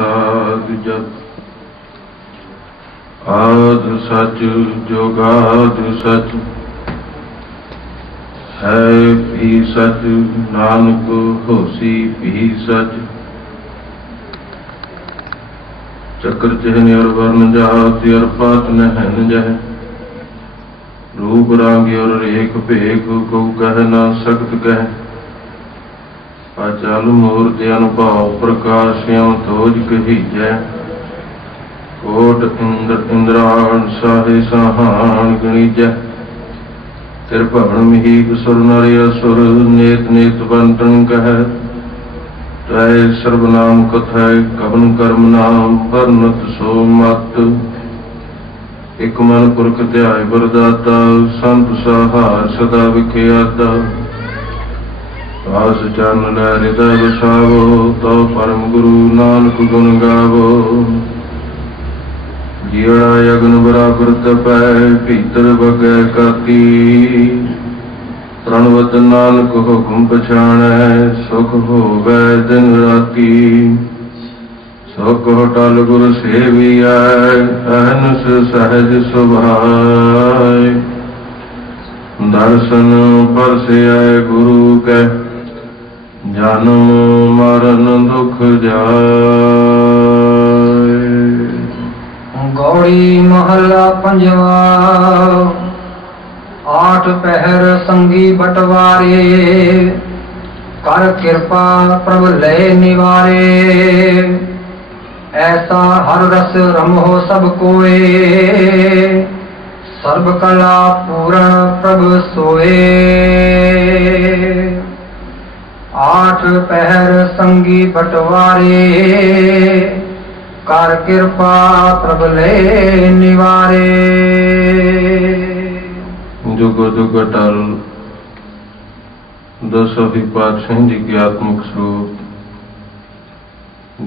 प्रसाद जप। आद सच जुगाद सच है भी सच, नानक होसी भी सच। चक्र चिन्ह और वर्ण जाति और पात नहन जह, रूप रांग और रेख भेख को कह ना सकत कह। अचल मूर्ति अनुभव प्रकाश यों तोज कहीजै। कोट इंद्र इंद्राण साहे सहान गणिजै। त्रिभुवन महीप सुर नर असुर, नेत नेत बंटन कह। तय सर्वनाम कथय कवन कर्म नाम, वर्णत सो मत। एक मन पुरख ध्याय वरदाता, संत सहार सदा विख्याता। आस चरण लै हृदय बसावो, तो परम गुरु नानक गुण गावो। जियड़ा यगन बराबर तपै, भीतर बगै काती। प्रणवत नानक हुक्म पछाणै, सुख होवै दिन राती। सुख टल गुर सेविया, अहनस सहज सुभाय। दर्शन परसिया गुरु कै, जन्म मरण दुख जाय। गौड़ी महला पंजवा। आठ पहर संगी बटवारे, कर कृपा प्रभ लय निवारे। ऐसा हर रस रमो सब कोय, सर्व कला पूर्ण प्रभ सोए। आठ पहर संगी बटवारे, कर कृपा प्रभ लय निवारे। जुग जुग अटल दसवीं पातशाही जी के आत्मिक स्वरूप,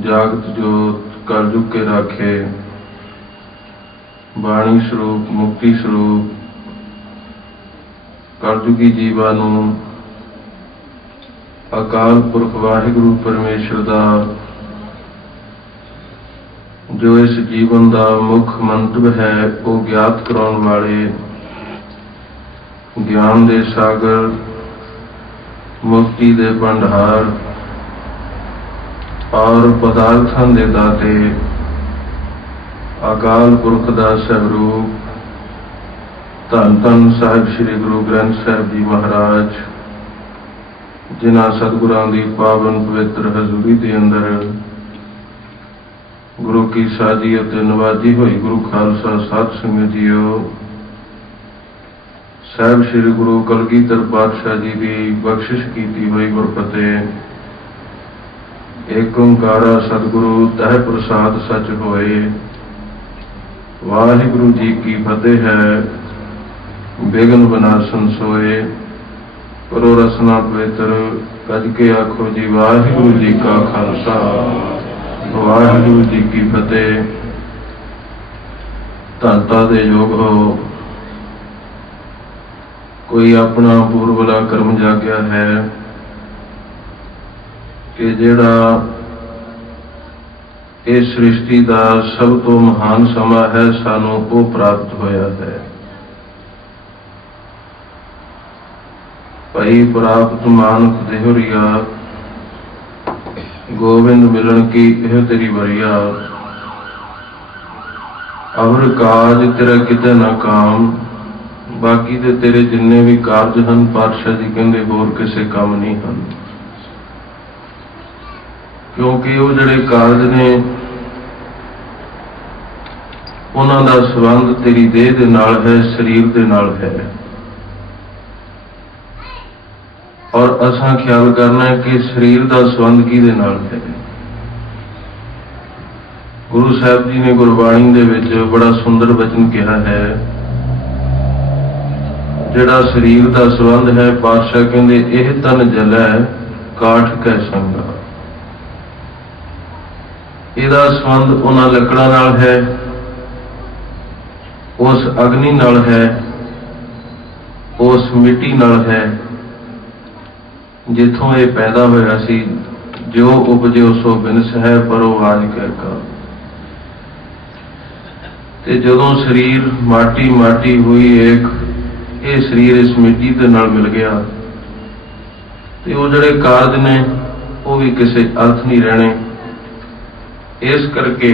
जागत जोत कलयुग के राखे, बाणी स्वरूप मुक्ति स्वरूप, कलयुगी जीवा नूं अकाल पुरख वाहिगुरु परमेश्वर दा जो इस जीवन का मुख मंतव है वो ज्ञात कराने वाले ज्ञान दे सागर, मुक्ति दे भंडार और पदार्थां दे दाते अकाल पुरख दा स्वरूप धन धन साहिब श्री गुरु ग्रंथ साहिब जी महाराज, जिन्हां सतगुरां दी पावन पवित्र हजूरी दे अंदर गुरु की साजी अते नवाजी हुई गुरु खालसा साध संगत जीओ, साहिब श्री गुरु कलगीधर पातशाह जी की बख्शिश की हुई गुरफतेह। एक ओंकारा सतगुरु तह प्रसाद सच होए। वाहिगुरु जी की फतेह है, बेगन बनासन सोए। करो रसना पवित्र, कज के आखो जी वाहिगुरु जी का खालसा, वाहिगुरु जी की फतेह। धनता दे योग हो, कोई अपना पूर्वला कर्म जागया है कि जेड़ा इस सृष्टि का सब तो महान समा है, सानू वो प्राप्त होया है। भाई प्राप्त मानुख देहरिया, गोविंद मिलन की यह तेरी वरिया। अवर काज तेरा किते ना काम, बाकी दे तेरे जिन्ने भी कारज हैं पातशाह जी कहते होर किसी काम नहीं हैं, क्योंकि वो जिहड़े कारज ने उन्हां दा संबंध तेरी देह दे नाल है, शरीर दे नाल है। और असां ख्याल करना है कि शरीर का संबंध किहदे नाल है। गुरु साहब जी ने गुरबाणी दे विच बड़ा सुंदर वचन कहा है, जिहड़ा शरीर का संबंध है, पातशाह कहंदे एह तन जलै काठ कै संगा। इहदा संबंध उन्हां लकड़ां नाल है, उस अग्नि नाल है, उस मिट्टी नाल है जिथों ये पैदा होया सी, जो उपजो सो बिनस है परो आज कह का। ते जदों शरीर माटी माटी हुई एक ये शरीर इस मिट्टी के नाल मिल गया ते वो जिहड़े कारज ने वो भी किसी अर्थ नहीं रहने। इस करके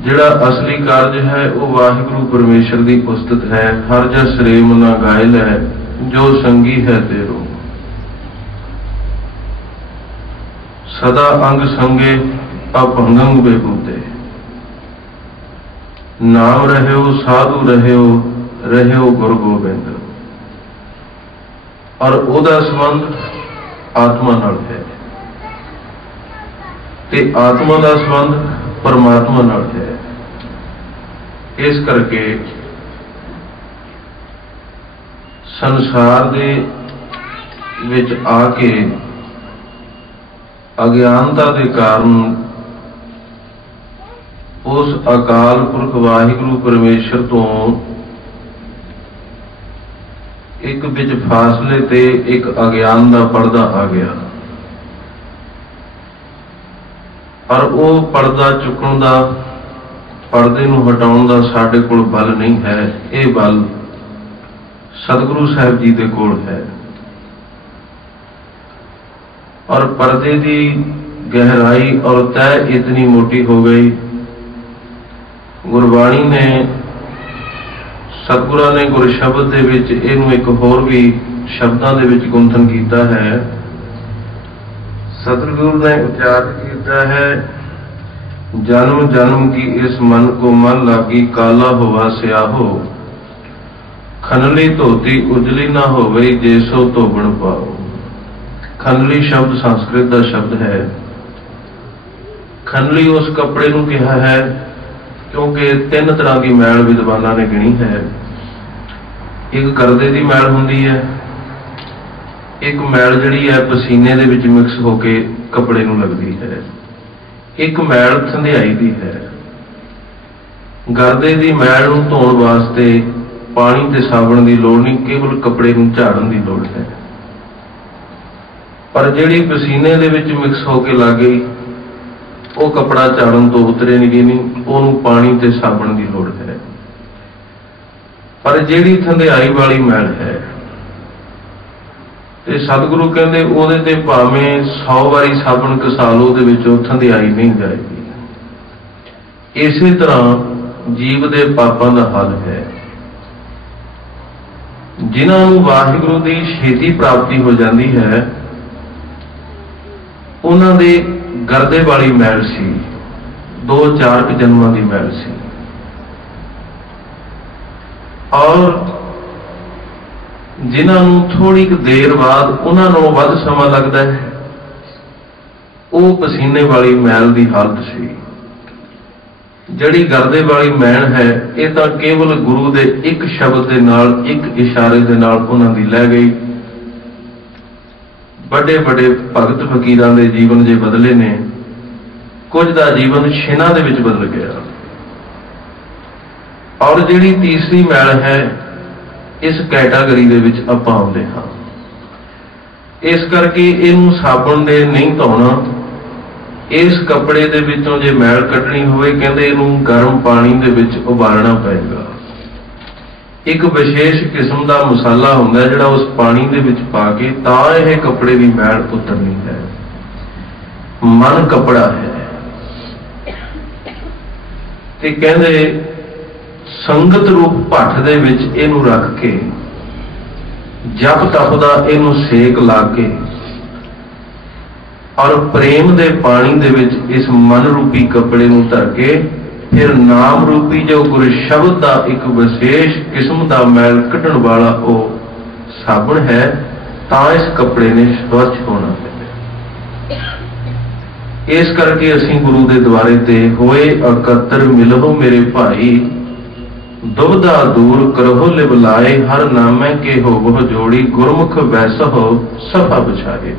जिहड़ा असली कारज है वो वाहिगुरु परमेश्वर की उस्तत है। हर जस रेम ना गायल है जो संगी है तेरो, सदा अंग संगे अपंगंग बेबूते। नाम रहे साधु रहे गुरु गोबिंद। और ओदा संबंध आत्मा नाल है ते आत्मा का संबंध परमात्मा नाल है। इस करके संसार दे विच आके अज्ञानता के कारण उस अकाल पुरख वाहिगुरु परमेश्वर तो एक विच फासले ते एक अज्ञान का पर्दा आ गया और वो पर्दा चुकण का पर्दे नूं हटाउण दा साडे कोल बल नहीं है। ये बल सतगुरु साहिब जी दे कोल है। और पर्दे की गहराई और तह इतनी मोटी हो गई, गुरबाणी ने सतगुरां ने गुर शब्द दे विच इहनूं एक होर भी शब्दां दे विच गुंथन कीता है। सतगुरु ने उच्चारण किया है, जन्म जन्म की इस मन को मन लागी काला हुआ स्याहो, खनली धोती उजली ना हो गई जैसो तो बन पाओ। खनली शब्द संस्कृत का शब्द है। खनली उस कपड़े नूं कहा है क्योंकि तीन तरह की मैल विद्वानां ने गिनी है। एक गर्दे की मैल हुंदी है, एक मैल जिहड़ी है पसीने दे विच मिक्स होके कपड़े नूं लगदी है, एक मैल धंधियाई दी है। गर्दे की मैल नूं धोण वास्ते पानी ते साबण की लोड़ नहीं, केवल कपड़े नूं झाड़न की लोड़ है। पर जिहड़ी पसीने दे विच मिक्स होके लग गई वो कपड़ा झाड़न तो उतरेगी नहीं, उहनूं पानी ते साबण की लोड़ है। पर जिहड़ी धंधियाई वाली मैल है ते सतगुरु कहते ਉਹਦੇ ਤੇ ਭਾਵੇਂ 100 ਵਾਰੀ साबण घसा लो ਉਹਦੇ ਵਿੱਚੋਂ ਧੰਧਿਆਈ नहीं जाएगी। इसे तरह जीव दे पापां दा हल है। जिन्हां नूं वाहिगुरु दी छेती प्राप्ति हो जाती है उन्हां दे गर्दे वाली मैल सी, 2-4 जन्मां दी मैल सी। और जिन्होंने थोड़ी देर बाद उन्होंने वध समा लगता है वो पसीने वाली मैल की हालत सी। जड़ी गर्दे वाली मैल है ये तो केवल गुरु के एक शब्द के नाल एक इशारे के नाल उन्हां दी लै गई। बड़े बड़े भगत फकीरां दे जीवन जे बदले ने, कुछ का जीवन छिना दे विच बदल गया। और जिहड़ी तीसरी मैल है इस कैटागरी दे विच आपां आउंदे हां। इस करके इहनूं साबण दे नहीं धोना, इस कपड़े दे विचों जे मैल कड्ढणी होवे कहंदे इहनूं गर्म पानी दे विच उबालना पएगा। एक विशेष किस्म का मसाला हुंदा जिहड़ा उस पानी दे विच पा के तां इह कपड़े की मैल उतरनी है। मन कपड़ा है ते कहंदे संगत रूप भट्ठ दे विच इहनूं रख के जप तप दा इहनूं सेक ला के और प्रेम दे पानी दे विच इस मन रूपी कपड़े नूं धर के फिर नाम रूपी जो गुर शब्द का एक विशेष किस्म का मैल कढ़ण वाला वो साबण है, तां इस कपड़े ने स्वच्छ होना है। इस करके असीं गुरु दे द्वारे ते होए अकत्र मिलहो मेरे भाई, दुबदा दूर करहो लिव लाए, हर नामे के हो वह जोड़ी, गुरमुख वैसहो सभा बिछाए।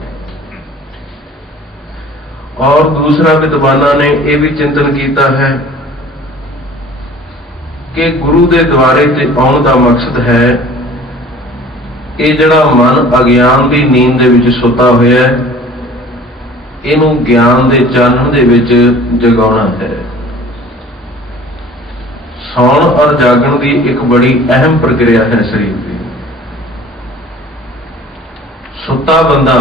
और दूसरा विद्वाना ने यह भी चिंतन किया है कि गुरु के द्वारे ते आउण का मकसद है ये जड़ा मन अज्ञान की नींद दे विच सुता होया है ਇਹਨੂੰ ਗਿਆਨ ਦੇ ਚਾਨਣ ਦੇ ਵਿੱਚ ਜਗਾਉਣਾ ਹੈ। ਸੌਣ ਔਰ ਜਾਗਣ ਦੀ ਇੱਕ ਬੜੀ ਅਹਿਮ ਪ੍ਰਕਿਰਿਆ ਹੈ ਸਰੀਰ ਦੀ। ਸੁੱਤਾ ਬੰਦਾ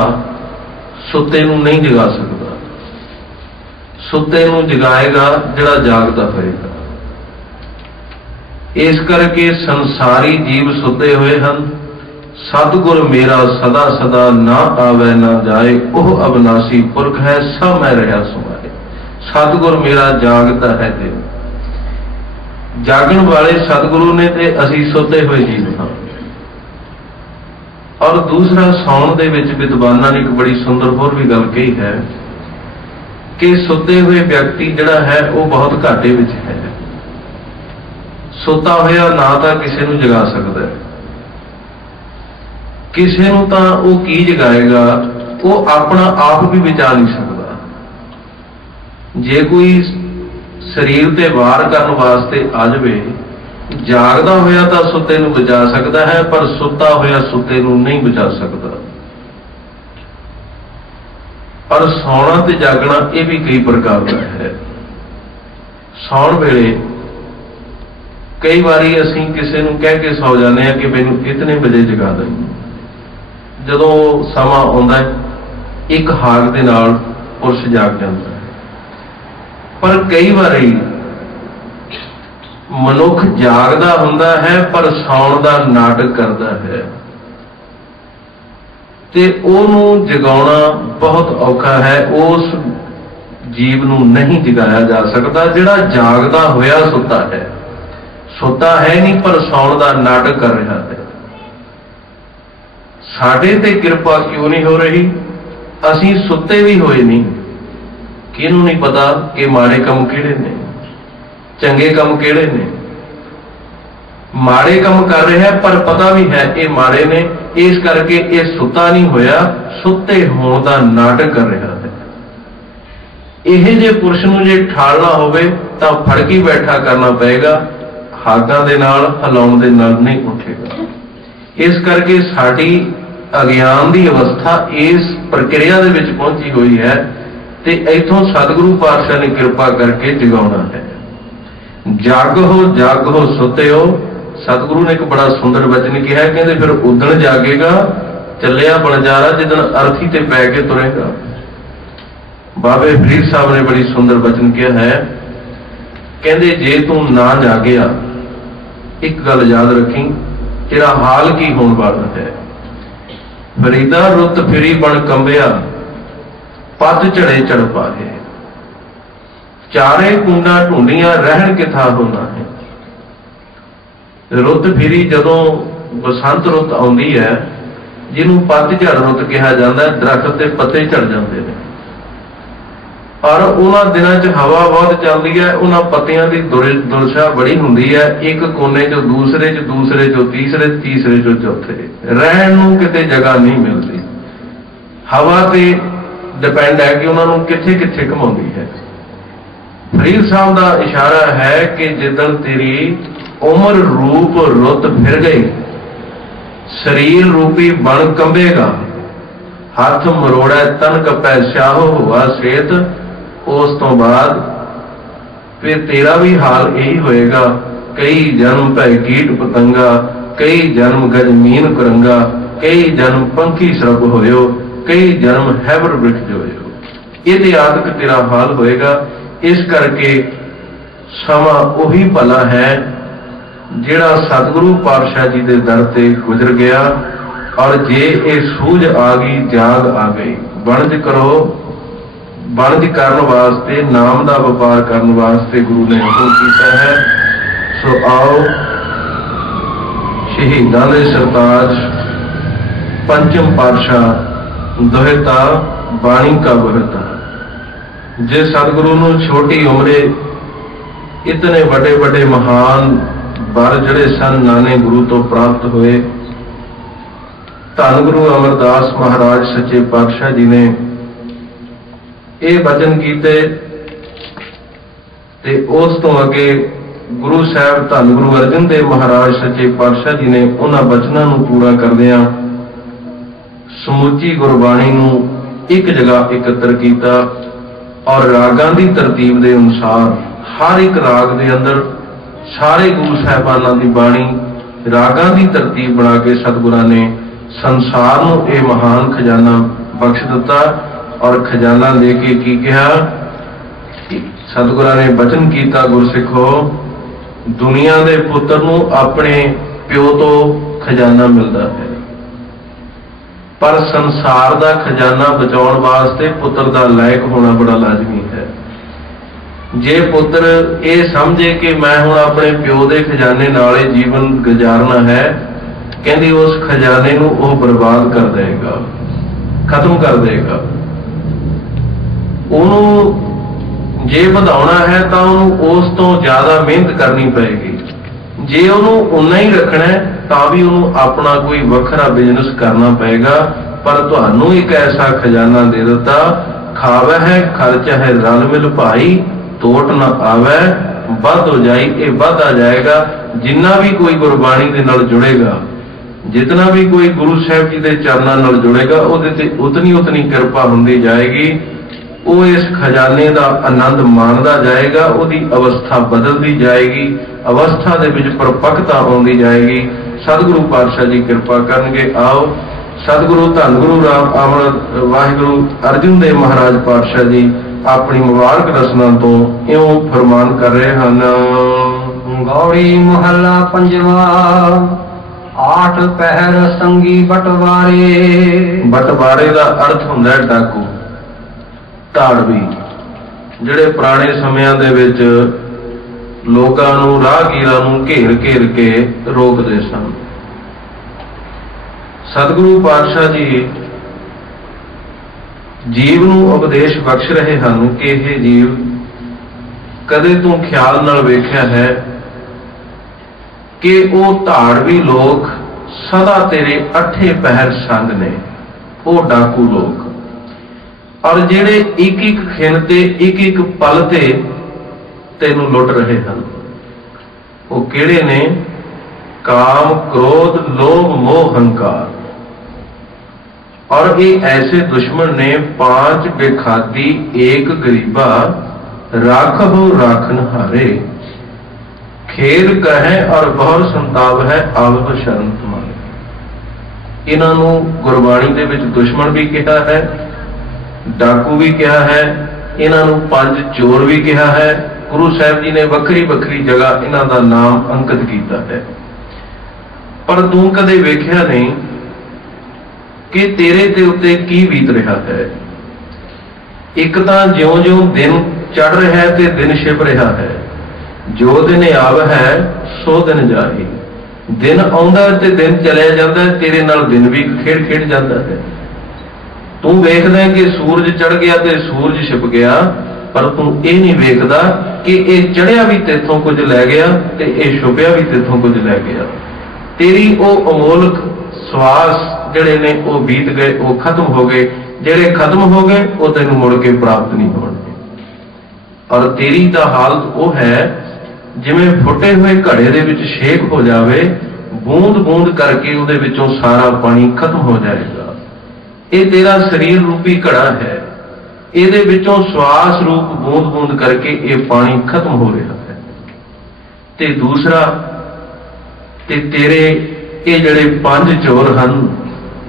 ਸੁੱਤੇ ਨੂੰ ਨਹੀਂ ਜਗਾ ਸਕਦਾ, ਸੁੱਤੇ ਨੂੰ ਜਗਾਏਗਾ ਜਿਹੜਾ ਜਾਗਦਾ ਹੋਏਗਾ। ਇਸ ਕਰਕੇ ਸੰਸਾਰੀ ਜੀਵ ਸੁੱਤੇ ਹੋਏ ਹਨ। ਸਤਿਗੁਰ ਮੇਰਾ ਸਦਾ ਸਦਾ ਨਾ ਆਵੇ ਨਾ ਜਾਏ, ਉਹ ਅਬਨਾਸੀ ਪੁਰਖ ਹੈ ਸਭ ਮੈਂ ਰਿਹਾ ਸੁਆਏ। ਸਤਿਗੁਰ ਮੇਰਾ ਜਾਗਦਾ ਹੈ ਤੇ ਜਾਗਣ ਵਾਲੇ ਸਤਿਗੁਰੂ ਨੇ ਤੇ ਅਸੀਂ ਸੁੱਤੇ ਹੋਏ ਜੀਵ ਹਾਂ। ਔਰ ਦੂਸਰਾ, ਸੌਣ ਦੇ ਵਿੱਚ ਵਿਦਵਾਨਾਂ ਨੇ ਇੱਕ ਬੜੀ ਸੁੰਦਰ ਹੋਰ ਵੀ ਗੱਲ ਕਹੀ ਹੈ ਕਿ ਸੁੱਤੇ ਹੋਏ ਵਿਅਕਤੀ ਜਿਹੜਾ ਹੈ ਉਹ ਬਹੁਤ ਘਾਟੇ ਵਿੱਚ ਹੈ। ਸੁੱਤਾ ਹੋਇਆ ਨਾ ਤਾਂ ਕਿਸੇ ਨੂੰ ਜਗਾ ਸਕਦਾ, ਕਿਸੇ ਨੂੰ ਤਾਂ ਉਹ ਕੀ ਜਗਾਏਗਾ, ਉਹ ਆਪਣਾ ਆਪ ਵੀ ਬਚਾ ਨਹੀਂ ਸਕਦਾ। ਜੇ ਕੋਈ ਸਰੀਰ ਤੇ ਵਾਰ ਕਰਨ ਵਾਸਤੇ ਆ ਜਾਵੇ, ਜਾਗਦਾ ਹੋਇਆ ਤਾਂ ਸੁੱਤੇ ਨੂੰ ਬਚਾ ਸਕਦਾ ਹੈ, ਪਰ ਸੁੱਤਾ ਹੋਇਆ ਸੁੱਤੇ ਨੂੰ ਨਹੀਂ ਬਚਾ ਸਕਦਾ। ਪਰ ਸੌਣਾ ਤੇ ਜਾਗਣਾ ਇਹ ਵੀ ਕਈ ਪ੍ਰਕਾਰ ਦਾ ਹੈ। ਸੌਣ ਵੇਲੇ ਕਈ ਵਾਰੀ ਅਸੀਂ ਕਿਸੇ ਨੂੰ ਕਹਿ ਕੇ ਸੌ ਜਾਂਦੇ ਹਾਂ ਕਿ ਮੈਨੂੰ ਇਤਨੇ ਵਜੇ ਜਗਾ ਦੇ। ਜਦੋਂ ਸਮਾਂ ਆਉਂਦਾ ਇੱਕ ਹਾਕ ਦੇ ਨਾਲ ਪੁਰਸ਼ ਜਾਗ ਜਾਂਦਾ ਹੈ। ਪਰ ਕਈ ਵਾਰੀ ਮਨੁੱਖ ਜਾਗਦਾ ਹੁੰਦਾ ਹੈ ਪਰ ਸੌਣ ਦਾ ਨਾਟਕ ਕਰਦਾ ਹੈ ਤੇ ਉਹਨੂੰ ਜਗਾਉਣਾ ਬਹੁਤ ਔਖਾ ਹੈ। ਉਸ ਜੀਵ ਨੂੰ ਨਹੀਂ ਜਗਾਇਆ ਜਾ ਸਕਦਾ ਜਿਹੜਾ ਜਾਗਦਾ ਹੋਇਆ ਸੁੱਤਾ ਹੈ। ਸੁੱਤਾ ਹੈ ਨਹੀਂ ਪਰ ਸੌਣ ਦਾ ਨਾਟਕ ਕਰ ਰਿਹਾ ਹੈ। ਸਾਡੇ ਤੇ ਕਿਰਪਾ ਕਿਉਂ ਨਹੀਂ ਹੋ ਰਹੀ? ਅਸੀਂ ਸੁੱਤੇ ਵੀ ਹੋਏ ਨਹੀਂ। ਕਿਹਨੂੰ ਨਹੀਂ ਪਤਾ ਕਿ ਮਾੜੇ ਕੰਮ ਕਿਹੜੇ ਨੇ, ਚੰਗੇ ਕੰਮ ਕਿਹੜੇ ਨੇ। ਮਾੜੇ ਕੰਮ ਕਰ ਰਿਹਾ ਪਰ ਪਤਾ ਵੀ ਹੈ ਇਹ ਮਾੜੇ ਨੇ, ਇਸ ਕਰਕੇ ਇਹ ਸੁੱਤਾ ਨਹੀਂ ਹੋਇਆ, ਸੁੱਤੇ ਹੋਣ ਦਾ ਨਾਟਕ ਕਰ ਰਿਹਾ ਹੈ। ਇਹ ਜੇ ਪੁਰਸ਼ ਨੂੰ ਜੇ ਠਾਲਣਾ ਹੋਵੇ ਤਾਂ ਫੜ ਕੇ ਬੈਠਾ ਕਰਨਾ ਪਏਗਾ, ਹਾਕਾਂ ਦੇ ਨਾਲ ਹਿਲਾਉਣ ਦੇ ਨਾਲ ਨਹੀਂ ਉੱਠੇਗਾ। ਇਸ ਕਰਕੇ ਸਾਡੀ ਅਗਿਆਨ ਦੀ ਅਵਸਥਾ ਇਸ ਪ੍ਰਕਿਰਿਆ ਦੇ ਵਿੱਚ ਪਹੁੰਚੀ ਹੋਈ ਹੈ ਤੇ ਇੱਥੋਂ ਸਤਿਗੁਰੂ ਪਾਤਸ਼ਾਹ ਨੇ ਕਿਰਪਾ ਕਰਕੇ ਜਗਾਉਣਾ ਹੈ। ਜਾਗੋ ਜਾਗੋ ਸੁੱਤਿਓ। ਸਤਿਗੁਰੂ ਨੇ ਇੱਕ ਬੜਾ ਸੁੰਦਰ ਵਚਨ ਕਿਹਾ, ਕਹਿੰਦੇ ਫਿਰ ਉਦਣ ਜਾਗੇਗਾ ਚੱਲਿਆ ਬਣਜਾਰਾ ਜਿੱਦਣ ਅਰਥੀ ਤੇ ਪੈ ਕੇ ਤੁਰੇਗਾ। ਬਾਬੇ ਫਰੀਦ ਸਾਹਿਬ ਨੇ ਬੜੀ ਸੁੰਦਰ ਵਚਨ ਕਿਹਾ ਹੈ, ਕਹਿੰਦੇ ਜੇ ਤੂੰ ਨਾ ਜਾਗਿਆ ਇੱਕ ਗੱਲ ਯਾਦ ਰੱਖੀ, ਤੇਰਾ ਹਾਲ ਕੀ ਹੋਣ ਵਾਲਾ ਹੈ। ਫਰੀਦਾ ਰੁੱਤ ਫਿਰੀ ਬਣ ਕੰਬਿਆ, ਪੱਤ ਝੜੇ ਚੜ ਪਾਏ, ਚਾਰੇ ਕੁੰਡਾਂ ਢੂੰਡੀਆਂ ਰਹਿਣ ਕਿਥਾ ਹੋਣਾ ਹੈ। ਰੁੱਤ ਫਿਰੀ ਜਦੋਂ ਬਸੰਤ ਰੁੱਤ ਆਉਂਦੀ ਹੈ, ਜਿਹਨੂੰ ਪੱਤਝੜ ਰੁੱਤ ਕਿਹਾ ਜਾਂਦਾ ਹੈ, ਦਰਖਤ ਦੇ ਪੱਤੇ ਝੜ ਜਾਂਦੇ ਨੇ ਔਰ ਉਹਨਾਂ ਦਿਨਾਂ 'ਚ ਹਵਾ ਬਹੁਤ ਚੱਲਦੀ ਹੈ, ਉਹਨਾਂ ਪੱਤਿਆਂ ਦੀ ਦੁਰਸ਼ਾ ਬੜੀ ਹੁੰਦੀ ਹੈ। ਇੱਕ ਕੋਨੇ 'ਚੋਂ ਦੂਸਰੇ 'ਚ, ਦੂਸਰੇ 'ਚੋਂ ਤੀਸਰੇ, ਤੀਸਰੇ 'ਚੋਂ ਚੌਥੇ, ਰਹਿਣ ਨੂੰ ਕਿਤੇ ਜਗ੍ਹਾ ਨਹੀਂ ਮਿਲਦੀ। ਹਵਾ ਤੇ ਡਿਪੈਂਡ ਹੈ ਕਿ ਉਹਨਾਂ ਨੂੰ ਕਿੱਥੇ ਕਿੱਥੇ ਘੁਮਾਉਂਦੀ ਹੈ। ਫਰੀਦ ਸਾਹਿਬ ਦਾ ਇਸ਼ਾਰਾ ਹੈ ਕਿ ਜਿੱਦਣ ਤੇਰੀ ਉਮਰ ਰੂਪ ਰੁੱਤ ਫਿਰ ਗਈ, ਸਰੀਰ ਰੂਪੀ ਬਣ ਕੰਬੇਗਾ, ਹੱਥ ਮਰੋੜਾ ਤਨ ਕਪੈ ਸ਼ਾਹੋ ਹੋਆ ਸੇਤ, ਉਸ ਤੋਂ ਬਾਅਦ ਫਿਰ ਤੇਰਾ ਵੀ ਹਾਲ ਇਹੀ ਹੋਏਗਾ। ਕਈ ਜਨਮ ਭੈ ਕੀਟ ਪਤੰਗਾ, ਕਈ ਜਨਮ ਗਜਮੀਨ ਕਰੰਗਾ, ਕਈ ਜਨਮ ਪੰਖੀ ਸਰਬ ਹੋਇਓ, ਕਈ ਜਨਮ ਹੈਬਰ ਬ੍ਰਿਖ ਹੋਇਓ। ਇਹਦੇ ਆਦਿਕ ਤੇਰਾ ਹਾਲ ਹੋਏਗਾ। ਇਸ ਕਰਕੇ ਸਮਾਂ ਉਹੀ ਭਲਾ ਹੈ ਜਿਹੜਾ ਸਤਿਗੁਰੂ ਪਾਤਸ਼ਾਹ ਜੀ ਦੇ ਦਰ ਤੇ ਗੁਜ਼ਰ ਗਿਆ। ਔਰ ਜੇ ਇਹ ਸੂਝ ਆ ਗਈ, ਜਾਗ ਆ ਗਈ, ਵਣਜ ਕਰੋ। ਵਣਜ ਕਰਨ ਵਾਸਤੇ, ਨਾਮ ਦਾ ਵਪਾਰ ਕਰਨ ਵਾਸਤੇ ਗੁਰੂ ਨੇ ਹੁਕਮ ਕੀਤਾ ਹੈ। ਸੋ ਆਓ ਸ਼ਹੀਦਾਂ ਦੇ ਸਰਤਾਜ ਪੰਚਮ ਪਾਤਸ਼ਾਹ ਦੋਹਿਤਾ ਬਾਣੀ ਕਾ ਬਹਤਾ। ਜੇ ਸਤਿਗੁਰੂ ਨੂੰ ਛੋਟੀ ਉਮਰੇ ਇਤਨੇ ਵੱਡੇ ਵੱਡੇ ਮਹਾਨ ਵਰ ਜਿਹੜੇ ਸਨ ਨਾਨੇ ਗੁਰੂ ਤੋਂ ਪ੍ਰਾਪਤ ਹੋਏ, ਧੰਨ ਗੁਰੂ ਅਮਰਦਾਸ ਮਹਾਰਾਜ ਸੱਚੇ ਪਾਤਸ਼ਾਹ ਜੀ ਨੇ ਇਹ ਵਚਨ ਕੀਤੇ ਤੇ ਉਸ ਤੋਂ ਅੱਗੇ ਗੁਰੂ ਸਾਹਿਬ ਧੰਨ ਗੁਰੂ ਅਰਜਨ ਦੇਵ ਮਹਾਰਾਜ ਸੱਚੇ ਪਾਤਸ਼ਾਹ ਜੀ ਨੇ ਉਹਨਾਂ ਵਚਨਾਂ ਨੂੰ ਪੂਰਾ ਕਰਦਿਆਂ ਸਮੁੱਚੀ ਗੁਰਬਾਣੀ ਨੂੰ एक जगह एकत्र किया और रागां की तरतीब के अनुसार हर एक राग के अंदर सारे गुरु साहिबानां की बाणी रागां की तरतीब बना के सतगुरां ने संसार नूं यह महान खजाना बख्श दिता। और खजाना लेके की कहा, सतगुरां ने वचन किया, गुरसिखो दुनिया के पुत्र नूं अपने प्यो तो खजाना मिलता है, पर संसार का खजाना बचाउण वास्ते पुत्र का लायक होना बड़ा लाजमी है। जे पुत्र ये समझे कि मैं हुण अपने प्यो के खजाने नाल ही जीवन गुजारना है, कहंदी उस खजाने नूं ओह बर्बाद कर देगा, खत्म कर देगा। उन्होंने जे वधाउणा है तो उन्होंने उस तो ज्यादा मेहनत करनी पएगी। जे उन्होंने उन्ना ही रखना है तो भी उन्होंने अपना कोई वखरा बिजनेस करना पएगा। पर तुहानू एक ऐसा खजाना दे दिता, खावे है खर्च है रल मिल भाई, तोट ना आवे बद हो जाए, ये बद आ जाएगा। जिन्ना भी कोई गुरबाणी के नाल जुड़ेगा, जितना भी कोई गुरु साहब जी के चरणों नाल जुड़ेगा, उतनी उतनी कृपा होंदी जाएगी। वो इस खजाने का आनंद मानता जाएगा, उसकी अवस्था बदलती जाएगी, अवस्था दे विच परपक्ता आउंदी जाएगी। सतगुरु पातशाह जी कृपा करनगे। आओ सतगुरु धन गुरु राम अमृत वाहिगुरु अर्जुन देव महाराज पातशाह जी अपनी मुबारक रसना तो इउं फरमान कर रहे हैं। गौड़ी मुहल्ला पंजवा, आठ पहर संगी बटवारे। बटवारे का अर्थ हुंदा है डाकू, धाड़वी, जिहड़े पुराने समयां दे विच लोकां नूं राहगीरां नूं घेर घेर के रोकदे सन। सतगुरु पातशाह जी जीव नूं उपदेश बख्श रहे हैं कि यह जीव कदे तू ख्याल नाल वेख्या है कि वो धाड़वी लोग सदा तेरे अठे पहर संग ने, वो डाकू लोग, और जेड़े एक एक खिन ते एक एक पल ते तेनू लुट रहे हैं। वो किहड़े ने? काम क्रोध लोभ मोह हंकार। और ये ऐसे दुश्मन ने, पांच बेखाती एक गरीबा, राख हो राखन हारे, खेद कहे और बहुत संताप है आवत शरण तुम्हारे। इन्हों गुरबाणी दे विच दुश्मन भी कहा है, डाकू भी कहा है, इन्हों पंज चोर भी कहा है। गुरु साहब जी ने वक्री वक्री जगह इन्हों का नाम अंकित किया है। पर तू कदे वेख्या नहीं कि तेरे ते उत्ते की बीत रहा है। एक तां ज्यों ज्यों दिन चढ़ रहा है ते दिन छिप रहा है, जो दिन आव है सो दिन जाही। दिन आउंदा ते दिन चलिया जाता है, तेरे नाल दिन भी खेड खेड जाता है। तू वेखदा है कि सूरज चढ़ गया ते सूरज छिप गया, पर तू ये नहीं वेखदा कि यह चढ़िया भी तेथों कुछ लै गया ते यह छुपिया भी तेथों कुछ लै गया। तेरी वो अमोलक श्वास जिहड़े ने वो बीत गए, वो खत्म हो गए। जिहड़े खत्म हो गए वो तेनू मुड़ के प्राप्त नहीं होणगे। और तेरी दा हालत वो है जिवें फुटे हुए घड़े दे विच छेक हो जावे, बूंद बूंद करके उहदे विचों सारा पानी खत्म हो जाएगा। ये तेरा शरीर रूपी घड़ा है, इहदे विचों श्वास रूप बूंद बूंद करके ये पानी खत्म हो रहा है। ते दूसरा ते तेरे ये जिहड़े पंज चोर हन,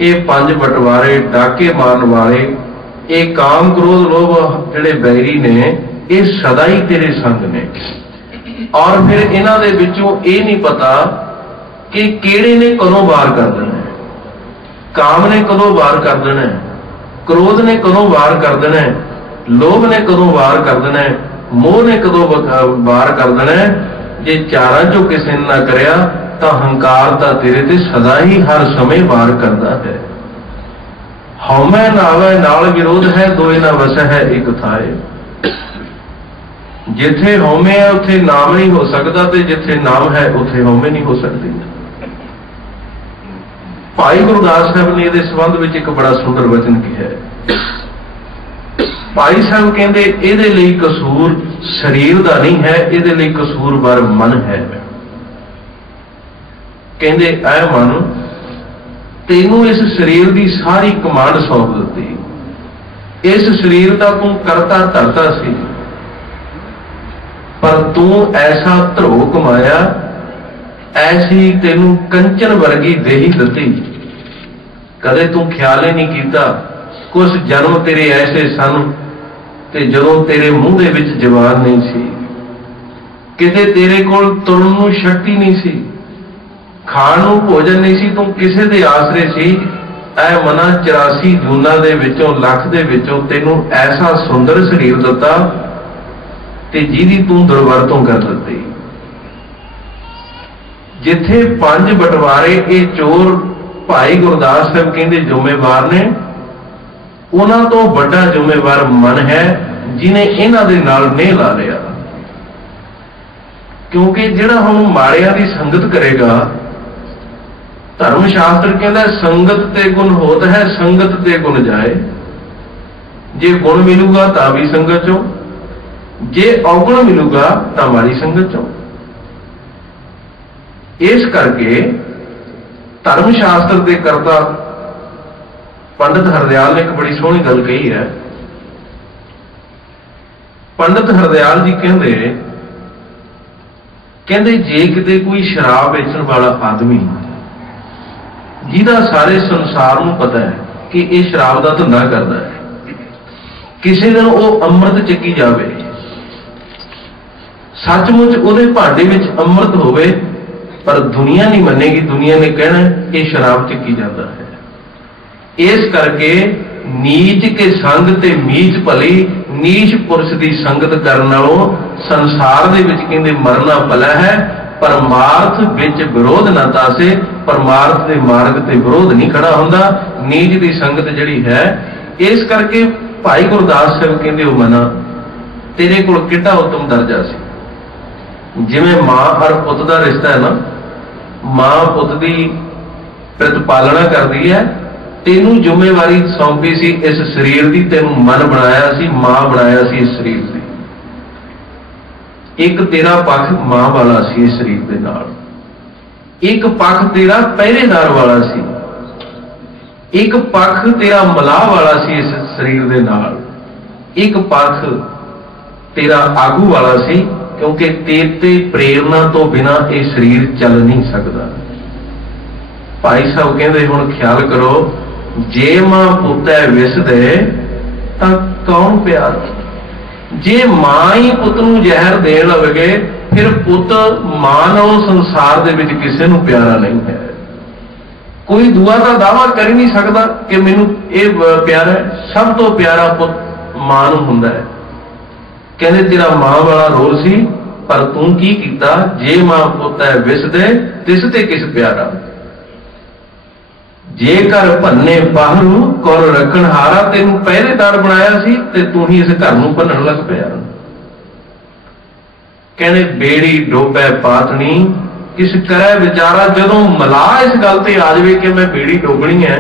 ये पंज बटवारे डाके मारन वाले, ये काम क्रोध लोभ जिहड़े बैरी ने, ये सदा ही तेरे संग ने। और फिर इन्हां दे विचों ये नहीं पता कि किहड़े ने कदों वार कर देना है। काम ने कदों वार कर देना है, क्रोध ने कदों वार कर देना है, लोभ ने कदों वार कर देना है, मोह ने कदों वार कर देना है। जे चारां चों किसी ने ना करिया तो हंकार ता तेरे ते सदा ही हर समय वार करता है। हौमै नावै नाल विरोध है, दोए ना वसै है एक थाए। जिथे हौमे है उथे नाम नहीं हो सकता, ते जिथे नाम है उथे हौमे नहीं हो सकती। भाई गुरदास साहब ने इहदे संबंध विच एक बड़ा सुंदर वचन किया है। भाई साहब कहंदे इहदे लई कसूर शरीर दा नहीं है, इहदे लई कसूरवार मन है। कहंदे ऐ मन, तेनू इस शरीर की सारी कमांड सौंप दी, इस शरीर का तू करता धरता सी, पर तू ऐसा ध्रो कमाया, ऐसी तेनू कंचन वर्गी देही दती, कदे तू ख्याल ही नहीं किया। कुछ जन्म तेरे ऐसे सन ते जदों तेरे मूँह दे विच जवान नहीं सी, किते तेरे कोल तुरन नूं शक्ति नहीं सी, खाण नूं भोजन नहीं सी, तू किसे दे आसरे सी। ऐ मना 84 जूना दे विचों लख दे विचों तैनूं ऐसा सुंदर शरीर दिता ते जिहदी तू दुरवरतों कर दित्ती। जिथे 5 बंटवारे ये चोर भाई गुरदास साहब कहंदे जिम्मेवार ने, उन्हां तो बड़ा जिम्मेवार मन है जिन्हें इन्हां दे नाल नेह ला लिया। क्योंकि जिहड़ा हुण माड़ियां दी संगत करेगा, धर्म शास्त्र कहता संगत ते गुण होत है, संगत ते गुण जाए। जे गुण मिलूगा तो भी संगत चो, जे अवगुण मिलूगा तो माड़ी संगत चो। इस करके धर्म शास्त्र के करता पंडित हरदयाल ने एक बड़ी सोहनी गल कही है। पंडित हरदयाल जी कहते जे किते कोई शराब बेचण वाला आदमी जिहदा सारे संसार नूं पता है कि यह शराब का धंधा करता है, किसी दिन वह अमृत चकी जाए, सचमुच उहदे भांडे विच अमृत होवे, पर दुनिया नहीं मनेगी, दुनिया ने कहना यह शराब चकी जाता है। इस करके नीच के संग ते मीच भली, नीच पुरुष की संगत करन नालों संसार दे विच कहंदे मरना भला है। परमार्थ विच विरोध ना तासे, परमार्थ के मार्ग ते विरोध नहीं खड़ा हुंदा, नीच की संगत जिहड़ी है। इस करके भाई गुरदास साहब कहंदे हो मना तेरे कोल किड्डा उत्तम दर्जा सी। जिवें मां और पुत का रिश्ता है ना, मां पुत की प्रतिपालना करती है, तेनू जिम्मेवारी सौंपी सी इस शरीर की, तेनू मन बनाया सी, मां बनाया सी इस शरीर से। एक तेरा पक्ष मां वाला सी इस शरीर के नाल, एक पक्ष तेरा पहरेदार वाला सी, एक पक्ष तेरा मलाह वाला सी इस शरीर के नाल, एक पक्ष तेरा आगू वाला सी, क्योंकि तेरे प्रेरणा तो बिना यह शरीर चल नहीं सकता। भाई साहब कहते हुण ख्याल करो, जे मां पुत है विस दे तां कौन प्यार। जे मां ही पुत नूं जहर देण लगे, फिर पुत मां नालों संसार दे विच किसे नूं प्यारा नहीं है। कोई दुआ का दावा कर ही नहीं सकता कि मैनू ये प्यारा है। सब तो प्यारा पुत मां नूं हुंदा है। कहते तेरा मां वाला रोल सी, पर तू की कीता, जे मां पुत है विस दे तिस ते किस प्यारा। जे घर भन्ने बाहरू कौर रखण हारा, तेनू पहरेदार बनाया सी ते तू ही इस घर नूं भन्नण लग पिया। कहने बेड़ी डोबे पातनी किस करे विचारा। जदों मला इस गल ते आ जाए कि मैं बेड़ी डोबनी है,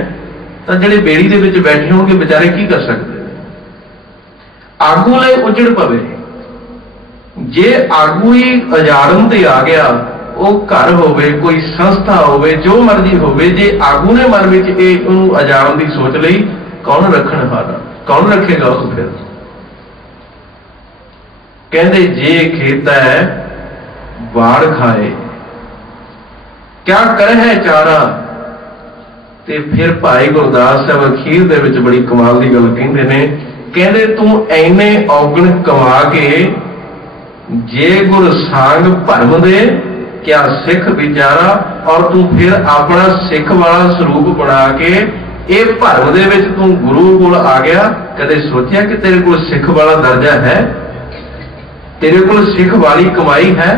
तो जिहड़े बेड़ी दे विच बैठे होणगे बेचारे की कर सकते। आगू लई उजड़ पवे। जे आगू ही अजाड़न ते आ गया, वो घर होवे, कोई संस्था होवे, जो मर्जी होवे, जे आगू ने मन में उन्होंने अजाड़न की सोच लई, कौन रखण हारा, कौन रखेगा उस फिर। कहते जे खेता है वाड़ खाए, क्या करे है चारा। ते फिर भाई गुरदास साहब अखीर दे विच बड़ी कमाल की गल कहंदे ने, कहंदे तू ऐने औगण कमा के जे गुर सांग भरम दे, क्या सिख विचारा। और तू फिर अपना सिख वाला स्वरूप बना के ये भरम दे विच तू गुरु कोल आ गया। कदे सोचिया कि तेरे कोल सिख वाला दर्जा है, तेरे कोल सिख वाली कमाई है।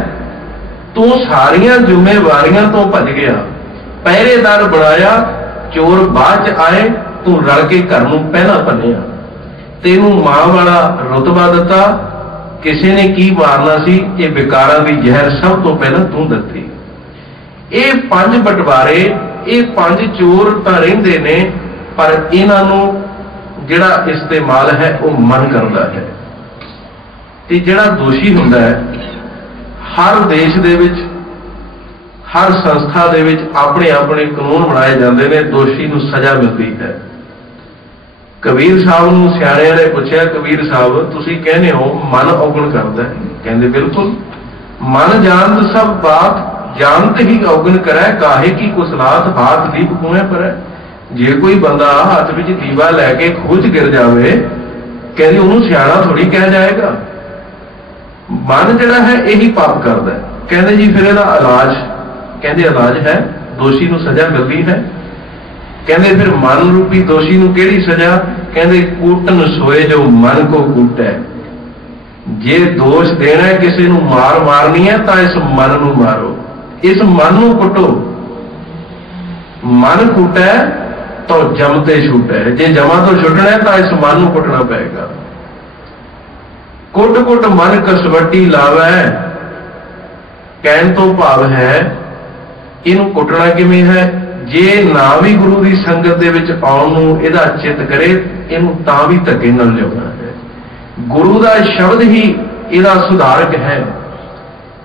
तू सारियां जिम्मेवारियां तो भज गया, पहरेदार बनाया, चोर बाद च आए, तू रल के घर नूं पहला भन्निया। तेनू मां वाला रुतबा दिता, किसी ने की मारना सी, ये विकारां दी जहर सब तो पहला तू दित्ती। ये 5 बंटवारे, ये 5 चोर तां रहिंदे ने, पर इन्हां नूं जिहड़ा इस्तेमाल है वह मन करता है। ते जिहड़ा दोषी हुंदा है, हर देश दे विच, हर संस्था दे विच अपने अपने कानून बनाए जाते हैं, दोषी नूं सजा मिलती है। कबीर साहब नूं सियाणिਆਂ ने पूछा, कबीर साहब तुसीं कहने हो मन औगण करता है? कहते बिल्कुल, मन जानत सब बात, जानत ही औगण करै, काहे की कुसलात हाथ दीप कुएं पर है। जे कोई बंदा हाथ विच दीवा लैके खूह च गिर जावे, कहते उन्होंने सियाणा थोड़ी कहा जाएगा। मन जिहड़ा है यही पाप करता है। कहते जी फिर इहदा इलाज, कहते इलाज है, दोषी नूं सजा मिलती है। कहते फिर मन रूपी दोषी नूं किहड़ी सजा? कहते कूटन सोए जो मन को कूटै। जे दोष देना है किसी नूं मार मारनी है तो इस मन नूं मारो, इस मन नूं कुटो। मन कूटै तो जमते छूटै, जे जमा तो छुटना है तो इस मन नूं कुटना पेगा। कुट कुट मन कसवटी लावै, कहण तो भाव है इहनूं कुटना किवें है? जे ना भी गुरु की संगत दे विच आउण नूं इहदा चित करे, इहनूं तां भी धक्के नाल लिआउणा है। गुरु का शब्द ही इहदा सुधारक है।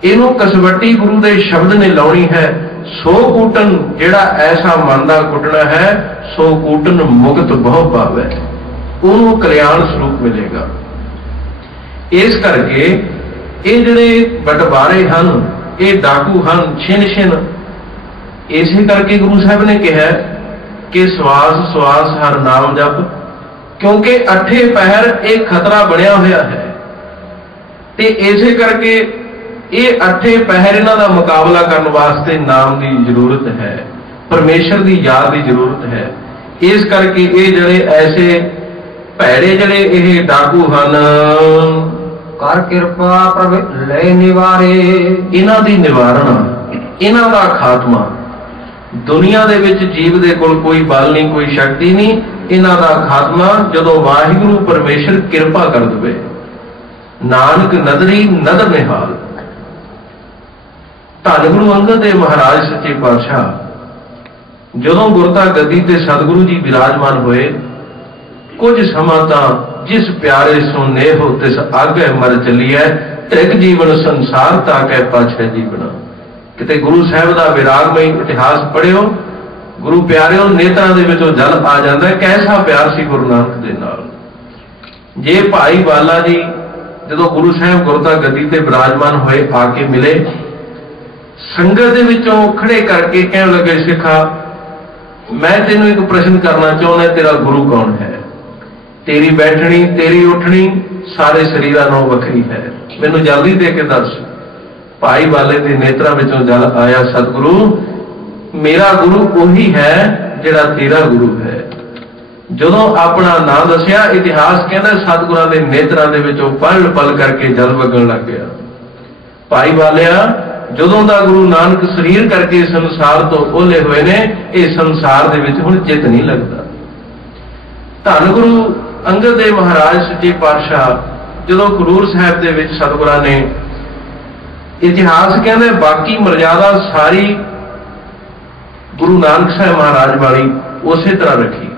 इहनूं कसवटी गुरु के शब्द ने लाउणी है। सो कूटन जिहड़ा ऐसा मन दा कुटना है, सो कूटन मुक्त बहु पावै, उहनूं कल्याण स्वरूप मिलेगा। इस करके ये जिहड़े बटवारे हन, ये डाकू हन, छिन छिन। इसे करके गुरु साहब ने कहा कि श्वास श्वास हर नाम जप, क्योंकि अठे पहर एक खतरा बनया होया है। ते इसे करके ये अठे पहर इन्हां दा मुकाबला करने वास्ते नाम की जरूरत है, परमेश्वर की याद की जरूरत है। इस करके ये जड़े ऐसे भैड़े जड़े ये डाकू हन, कर कृपा प्रभ ले निवारे, इन्हां दी निवारण, इन्हां दा खात्मा। दुनिया दे विच जीव दे कोल कोई बल नहीं, कोई शक्ति नहीं। इन्हां दा खात्मा जदों वाहिगुरू परमेश्वर किरपा कर देवे। नानक नदरी नदर निहाल। धन गुरु अंगद देव महाराज सच्चे पातशाह जदों गुरता गद्दी ते सतगुरु जी विराजमान होए, कुछ समा तां जिस प्यारे सो नेहो तिस आगे मर चलिए, त्रिक जीवन संसार ताकै पाछै जीवना। किते गुरु साहब का विरागमई इतिहास पढ़ियो, गुरु प्यारिओ नेत्रां दे विचों जल आ जाता है। कैसा प्यार सी गुरु नानक दे नाल। जे भाई बाला जी जदों गुरु साहब गुरता गद्दी ते विराजमान होए आके मिले, संगत दे विचों खड़े करके कहण लगे, सिखा मैं तेनों एक प्रश्न करना चाहुंदा, तेरा गुरु कौन है? तेरी बैठनी तेरी उठनी सारे शरीरां नालों वखरी है, मैनूं जल्दी दे के दस। भाई वाले के नेत्रा विचों जल आया, सतगुरु मेरा गुरु उही है जिहड़ा तेरा गुरु है। जदों अपना नाम दसिया, इतिहास कहता सतगुरां दे नेत्रां दे विचों पल पल करके जल वगण लग गया। भाई वालिया जदों दा गुरु नानक शरीर करके संसार तो ओले हुए ने, इस संसार दे विच हुण चित नहीं लगता। धन गुरु अंगद देव महाराज सच्चे पातशाह जदों खडूर साहिब दे विच सतगुरां ने इतिहास कहते बाकी मर्यादा सारी गुरु नानक साहब महाराज वाली उसी तरह रखी,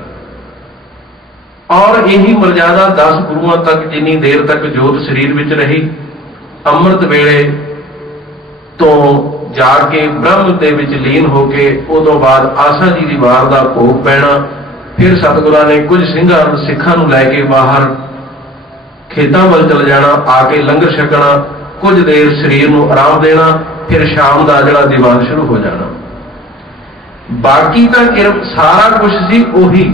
और यही मर्यादा 10 गुरुओं तक जिन्नी देर तक जोत शरीर विच रही। अमृत वेले तो जाके ब्रह्म दे विच लीन होके उदों बाद आसा जी की वार का भोग पैना। फिर सतगुरां ने कुछ सिखां नूं लैके बाहर खेतों वल चल जाना, आके लंगर छकना, कुछ देर शरीर नूं आराम देना, फिर शाम का जिहड़ा दीवान शुरू हो जाना। बाकी तो सारा कुछ सी उही,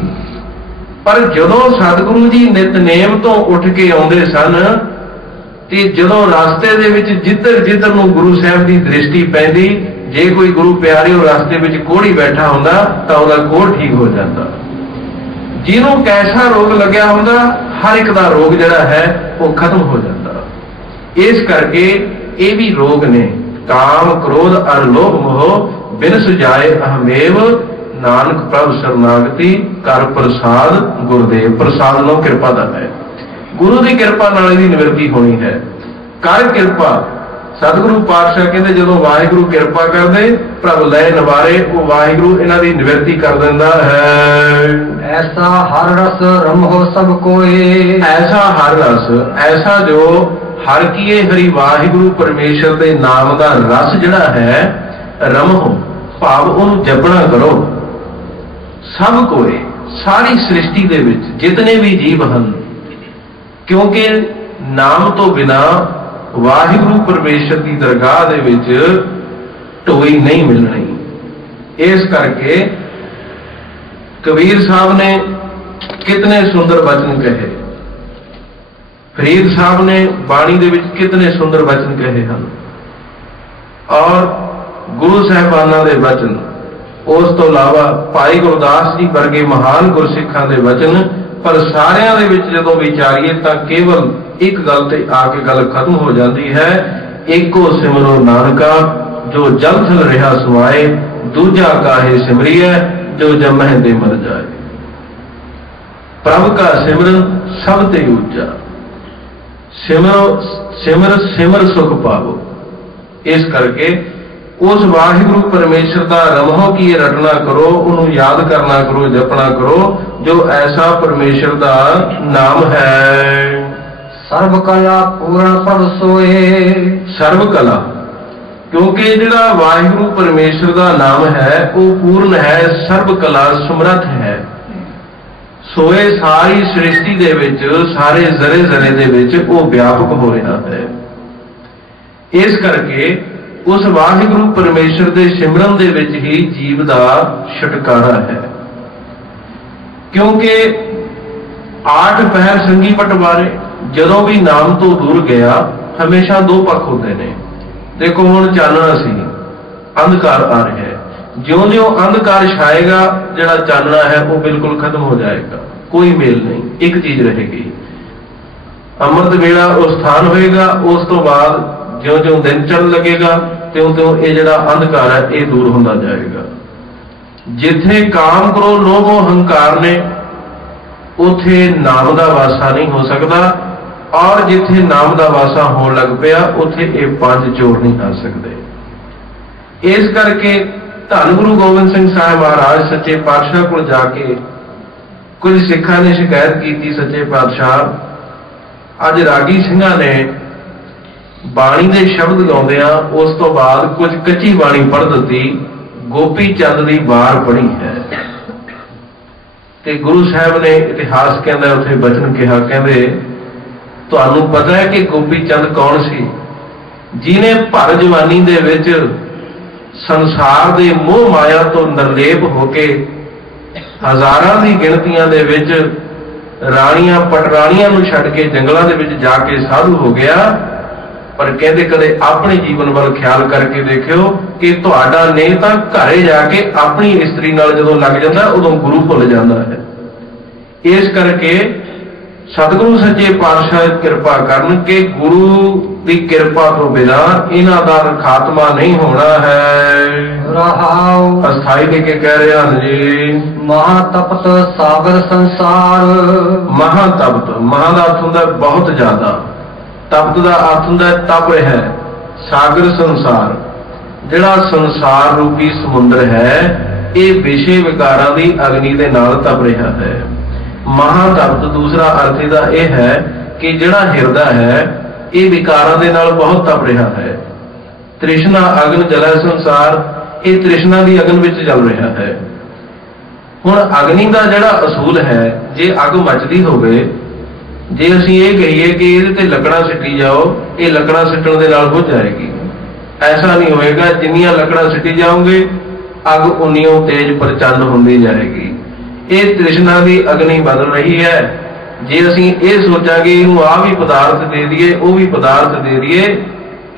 पर जदों सतगुरु जी नितनेम तो उठ के आउंदे सन ते जदों रास्ते दे विच जिधर जिधर नूं गुरु साहब की दृष्टि पैंदी, जे कोई गुरु प्यारे रास्ते विच कोढ़ी बैठा हुंदा तां उहदा कोढ़ ठीक हो जाता। जिन्हों कैसा रोग लग्या हुंदा, हर एक दा रोग जिहड़ा है वो खत्म हो जाता। इस करके ये भी रोग ने, काम क्रोध और लोभ मोह बिन सुजाए अहमेव, नानक प्रभु शरणागति कर प्रसाद गुरुदेव। प्रसाद लो कृपा दा है, गुरु की कृपा नाल इहदी निवृत्ति होनी है। कर कृपा सतगुरु पातशाह कहते जदों वाहिगुरु कृपा करदे प्रभ लय निवारे, वो वाहिगुरु इन्हां दी निवृत्ति कर दिंदा है। ऐसा हर रस रमहो सब कोई, ऐसा हर रस, ऐसा जो हर कीए हरि वाहिगुरु परमेश्वर के नाम का रस जिहड़ा है, रमहो भाव उहनूं जपना करो। सब कोई सारी सृष्टि दे विच जितने भी जीव हैं, क्योंकि नाम तो बिना वाहिगुरु परमेश्वर की दरगाह दे विच ढोई नहीं मिलनी। इस करके कबीर साहब ने कितने सुंदर वचन कहे, फरीद साहब ने बाणी दे विच कितने सुंदर वचन कहे हैं, और गुरु साहिबाना दे वचन, उस तो इलावा भाई गुरदास जी वर्गे महान गुरसिखां दे वचन। पर सारियां दे विच जदों विचारीए तां केवल एक गल ते आके गल खत्म हो जाती है, एको सिमरो नानका जो जल थल रहा सुआए, दूजा काहे सिमरिए जो जमह दे मर जाए। प्रभ का सिमरन सब ते ऊंचा, सिमरो सिमर सिमर सुख पावो। इस करके उस वाहिगुरु परमेश्वर का रमहो की रटना करो, उन्होंने याद करना करो, जपना करो, जो ऐसा परमेश्वर का नाम है। सर्व कला पूर्ण प्रभ सोए, सर्व कला, क्योंकि जिहड़ा वाहिगुरु परमेश्वर का नाम है वो पूर्ण है, सर्व कला समर्थ है। सोए सारी सृष्टि दे विच, सारे जरे जरे दे विच वो व्यापक हो रहा है। इस करके उस वाहिगुरु परमेश्वर के सिमरन दे विच ही जीव का छुटकारा है। क्योंकि 8 पहर संगी पटवारे, जदों भी नाम तो दूर गया हमेशा 2 पक्ष होते हैं। देखो हुण चानना सी, अंधकार आ रहा है, ज्यों-ज्यों अंधकार छाएगा जिहड़ा चानना है वो बिल्कुल खत्म हो जाएगा, कोई मेल नहीं, एक चीज रहेगी। अमृत वेला उस स्थान होएगा, उस तो बाद ज्यों-ज्यों दिन चढ़ लगेगा त्यों-त्यों ये जिहड़ा अंधकार है ये दूर होंदा जाएगा। जिथे काम क्रोध लोभ अहंकार ने उथे नाम का वासा नहीं हो सकता, और जिथे नाम का वासा होने लग पिया उथे ये 5 चोर नहीं आ सकते। इस करके धन गुरु गोबिंद सिंह साहब महाराज सच्चे पातशाह को जाके कुछ सिखा ने शिकायत की, सच्चे पातशाह अज रागी सिंघा ने बाणी दे शब्द गाउंदियां उस तो बाद कुछ कच्ची बाणी पढ़ दी, गोपी चंद की बार पढ़ी है। ते गुरु साहब ने इतिहास कहंदा उत्थे वचन कहा, कहंदे तुहानू पता है कि गोपी चंद कौन सी? जिन्हें भर जवानी दे विच संसार दे मोह माया तो निर्लेप होके हजारां दी गिणतियां दे विच राणियां पटराणियां नूं छड्ड के जंगलां दे विच जाके साधु हो गया। पर कहते कदे अपने जीवन वाल ख्याल करके देखियो कि तुहाडा ने तां घरे जाके अपनी इस्त्री नाल जदों लग जांदा उदों गुरु भुल जांदा है। इस करके सतगुरु सच्चे पातशाह कृपा करन के गुरु की कृपा तो बिना इन्हां दा खात्मा नहीं होना है। अस्थाई लेके कह रहे हैं जी, महातपत सागर संसार। महातपत, महा दा अर्थ हुंदा बहुत ज्यादा, तपत का अर्थ हुंदा तप है। सागर संसार, जिहड़ा संसार रूपी समुद्र है ये विषय विकारां दी अग्नि दे नाल तप रहा है। महातपत दूसरा अर्थ इहदा यह है कि जिहड़ा हिरदा है ये विकारां दे नाल बहुत तप रहा है। तृष्णा अग्न जला संसार, ये तृष्णा की अग्न विच चल रहा है। हुण अग्नि का जिहड़ा असूल है, जे अग मचदी होवे, जे असीं ये कहिए कि इहदे ते लकड़ां सिੱਟੀ जाओ, ये लकड़ां सिੱਟਣ दे नाल बुझ जाएगी। ऐसा नहीं होएगा, जिन्नियां लकड़ां सिੱਟੀ जाओगे अग उन्नियों तेज प्रचंड होंदी जाएगी। ये तृष्णा की अग्नि बदल रही है। जे असीं ये सोचांगे इहनूं आ भी पदार्थ दे दईए, वो भी पदार्थ दे दईए,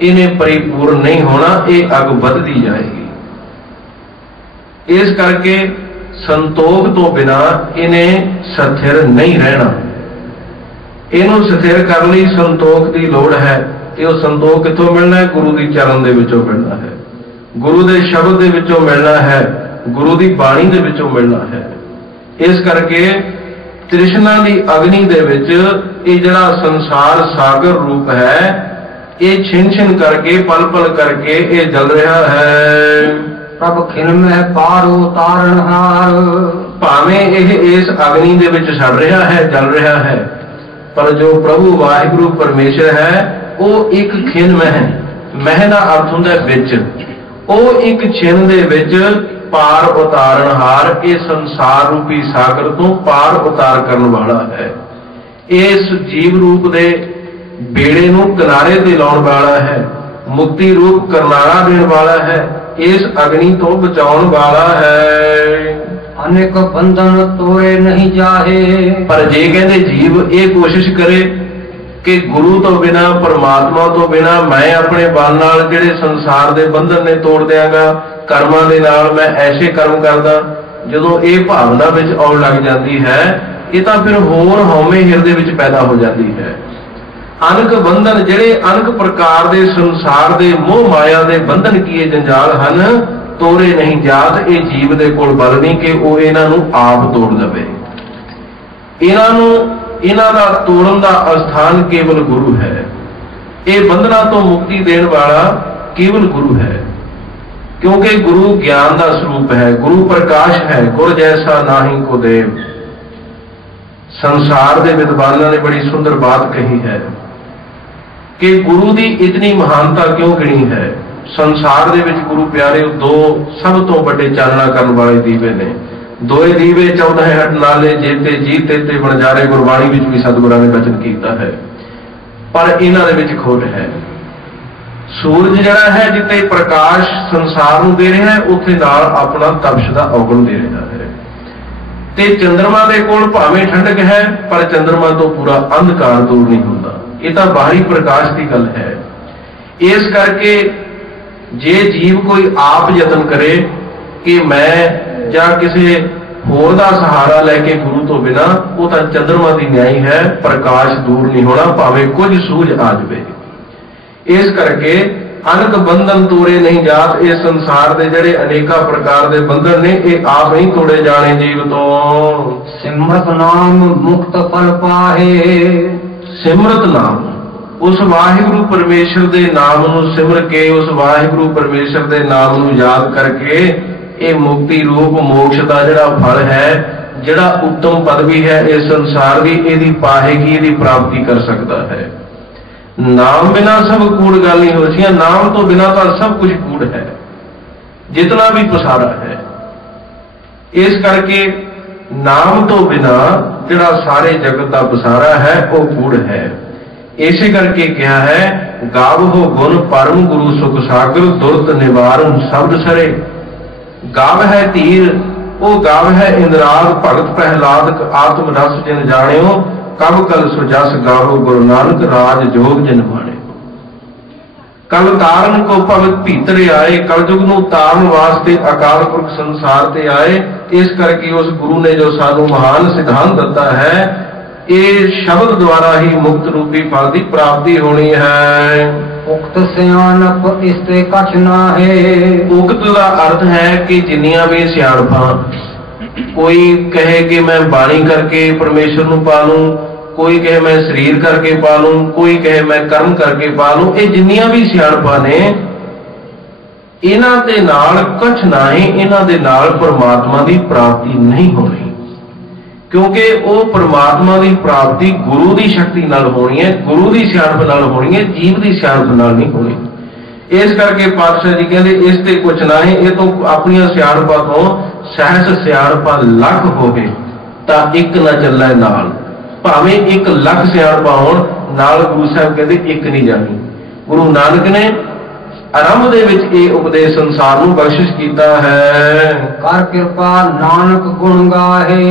इन्हें परिपूर्ण नहीं होना, ये अग बढ़ती जाएगी। इस करके संतोख तो बिना इन्हें स्थिर नहीं रहना। इन्हों स्थिर करने लई संतोख की लोड़ है। ये संतोख कितों मिलना है? गुरु की चरण दे विचों मिलना है, गुरु के शब्द दे विचों मिलना है, गुरु की बाणी दे विचों मिलना है। इस करके तृष्णा की अग्नि दे विच ये जिहड़ा संसार सागर रूप है ये छिन छिन करके पल पल करके ये जल रहा है। प्रभ खिन में पारो तारणहार, भावें यह इस अग्नि दे विच सड़ रहा है, जल रहा है, पर जो प्रभु वाहिगुरु परमेश्वर है वो एक खिन में है। मह का अर्थ हुंदा विच, वो एक छिन दे विच पार उतारणहार, ये संसार रूपी सागर तो पार उतार करने वाला है। इस जीव रूप दे बेड़े नूं किनारे ते लाउण वाला है, मुक्ति रूप करनारा देने वाला है, इस अग्नि तो बचाउण वाला है। अनेक बंधन तोड़े नहीं जाहे, पर जे कहते जीव ये कोशिश करे कि गुरु तो बिना परमात्मा तो बिना मैं अपने बल नाल जिहड़े संसार दे बंधन ने तोड़ दियांगा, कर्मां दे नाल मैं ऐसे कर्म करदा, जदों ये भावना विच आउण लग जाती है, ये तां फिर होर हौमे हिरदे विच पैदा हो जाती है। अनक बंधन जिहड़े अनक प्रकार दे संसार दे मोह माया दे बंधन कीए जंजाल हन, तोड़े नहीं जात। ये जीव दे कोल बल नहीं कि वो इन्हां नूं आप तोड़ लवे। इन्हां दा तोड़न दा स्थान केवल गुरु है। ये बंधना तो मुक्ति देने वाला केवल गुरु है, क्योंकि गुरु ज्ञान का स्वरूप है, गुरु प्रकाश है। गुर जैसा नाहीं को देव। संसार के विद्वानों ने बड़ी सुंदर बात कही है कि गुरु की इतनी महानता क्यों गिनी है। संसार दे विच गुरु प्यारे दो सब तो बड़े चानना करने वाले दीवे ने। दोए दीवे 14 हट नाले जेते जी तेते बनजारे, गुरबाणी विच भी सतगुरां ने वचन कीता है। पर इन्हां दे विच खोट है। सूरज जिहड़ा है जिते प्रकाश संसार नूं दे रहा है, उत्थे नाल अपना तपश दा अवगुण दे रहा है। ते चंद्रमा दे कोल भावें ठंडक है, पर चंद्रमा तो पूरा अंधकार दूर नहीं हुंदा। ये तां बाहरी प्रकाश की गल है। इस करके जे जीव कोई आप यतन करे कि मैं ਜਾਂ ਕਿਸੇ ਹੋਰ ਦਾ ਸਹਾਰਾ ਲੈ ਕੇ ਗੁਰੂ ਤੋਂ ਬਿਨਾ, ਉਹ ਤਾਂ ਚੰਦਰਮਾ ਦੀ ਨਿਆਈ ਹੈ, ਪ੍ਰਕਾਸ਼ ਦੂਰ ਨਹੀਂ ਹੋਣਾ ਭਾਵੇਂ ਕੁਝ ਸੂਝ ਆ ਜਾਵੇ। ਇਸ ਕਰਕੇ ਅਨਕ ਬੰਧਨ ਤੋੜੇ ਨਹੀਂ ਜਾਤ। ਇਸ ਸੰਸਾਰ ਦੇ ਜਿਹੜੇ ਅਨੇਕਾਂ ਪ੍ਰਕਾਰ ਦੇ ਬੰਧਨ ਨੇ, ਇਹ ਆਪ ਨਹੀਂ ਤੋੜੇ ਜਾਣੇ ਜੀਵ ਤੋਂ। ਸਿਮਰਤ ਨਾਮ ਮੁਕਤ ਫਲ ਪਾਹੇ। ਸਿਮਰਤ ਨਾਮ, ਉਸ ਵਾਹਿਗੁਰੂ ਪਰਮੇਸ਼ਰ ਦੇ ਨਾਮ ਨੂੰ ਸਿਮਰ ਕੇ, ਉਸ ਵਾਹਿਗੁਰੂ ਪਰਮੇਸ਼ਰ ਦੇ ਨਾਮ ਨੂੰ ਯਾਦ ਕਰਕੇ ਇਹ ਮੁਕਤੀ ਰੂਪ ਮੋਕਸ਼ ਦਾ ਜਿਹੜਾ ਫਲ ਹੈ, ਜਿਹੜਾ ਉੱਤਮ ਪਦਵੀ ਹੈ ਇਸ ਸੰਸਾਰ ਦੀ, ਇਹਦੀ ਪਾਹੇਗੀ, ਇਹਦੀ ਪ੍ਰਾਪਤੀ ਕਰ ਸਕਦਾ ਹੈ। ਨਾਮ ਬਿਨਾ ਸਭ ਕੂੜ ਗੱਲ ਨਹੀਂ ਹੋਸੀਆਂ। ਨਾਮ ਤੋਂ ਬਿਨਾ ਤਾਂ ਸਭ ਕੁਝ ਕੂੜ ਹੈ, ਜਿਤਨਾ ਵੀ ਪਸਾਰਾ ਹੈ। ਇਸ ਕਰਕੇ ਨਾਮ ਤੋਂ ਬਿਨਾ ਜਿਹੜਾ ਸਾਰੇ ਜਗਤ ਦਾ ਪਸਾਰਾ ਹੈ ਉਹ ਕੂੜ ਹੈ। ਇਸੇ ਕਰਕੇ ਕਿਹਾ ਹੈ ਗਾਵਹੁ ਗੁਣ ਪਰਮ ਗੁਰੂ ਸੁਖ ਸਾਗਰ, ਦੁਰਤ ਨਿਵਾਰਨ ਸ਼ਬਦ ਸਰੇ। गाव है तीर ओ गाव है इंद्राग, भगत प्रहलाद आत्म रस जिन जानियो, कब कल सुजस गावो गुरु नानक, राज जोग जिन माने। कल तारन को भगत भीतर आए, कलयुग नूं तारन वास्ते अकाल पुरख संसार ते आए। इस करके उस गुरु ने जो सानू महान सिद्धांत दिता है, ये शब्द द्वारा ही मुक्त रूपी फल की प्राप्ति होनी है। उक्त सियानप इसते कछ ना है। उक्त का अर्थ है कि जिन्नियां भी सियाणपां, कोई कहे कि मैं बाणी करके परमेश्वर नूं पा लूं, कोई कहे मैं शरीर करके पा लूं, कोई कहे मैं कर्म करके पा लूं। ये जिन्नियां भी सियाणपां ने, इन्हां दे नाल कुछ ना ही, इन्हां दे नाल परमात्मा की प्राप्ति नहीं होनी, क्योंकि वो परमात्मा की प्राप्ति गुरु की शक्ति नाल होनी है, गुरु की सियाणप नाल होनी है, जीव की सियाणप नाल नहीं होनी। इस करके पातशाह जी कहते इस ते कुछ ना है, ये तो अपनी सियाणपां तो सहस सियाणपां लख होवे तां एक ना चले नाल। भावें 1 लख सियाणपां होण नाल, गुरु साहब कहते एक नहीं जानी। गुरु नानक ने आरंभ दे विच ये उपदेश संसार नूं बख्शिश कीता है। कर कृपा नानक गुण गाहे।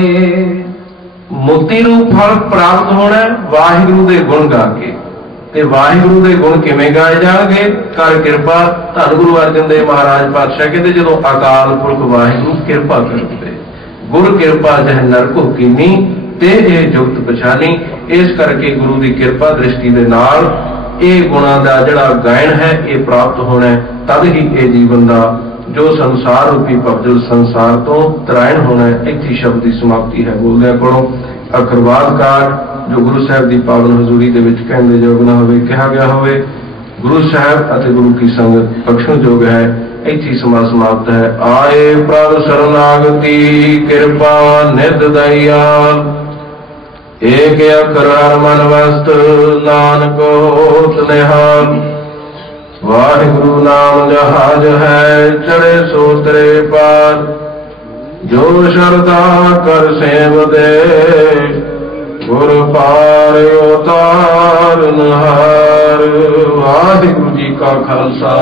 मुक्ति रूप फल प्राप्त होना वाहिगुरु दे गुण गा के। ते वाहिगुरु दे गुण किवें गाए जाणगे? कर कृपा। धन गुरु अर्जन देव महाराज पातशाह कहते जदों अकाल पुरख वाहिगुरु कृपा करदे, गुर कृपा जह नरको कीनी ते ये जुगत पछानी। इस करके गुरु की कृपा दृष्टि दे नाल ये गुणां दा जिहड़ा गायन है ये प्राप्त होना, तद ही ये जीवन का जो संसार रूपी भवजल संसार तो तरायण होना है। इत्थे शब्द की समाप्ति है। बोलदे कोलों अखरवाद कार जो गुरु साहब की पावन हजूरी दे विच कहने जोग ना होवे, कहा गया होवे, गुरु साहब अते गुरु की संगत बख्शण जोग है। इत्थे समाप्त है। आए प्रभ शरणागति कृपा निध दयाल, एक अखर हर मन वस्त नानक होत निहाल। वाहिगुरु नाम जहाज है चढ़े सो तरे पार। जो शरदा कर सेव दे गुर पार उतार नहार। वाहिगुरु जी का खालसा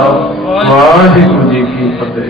वाहिगुरु जी की फतेह।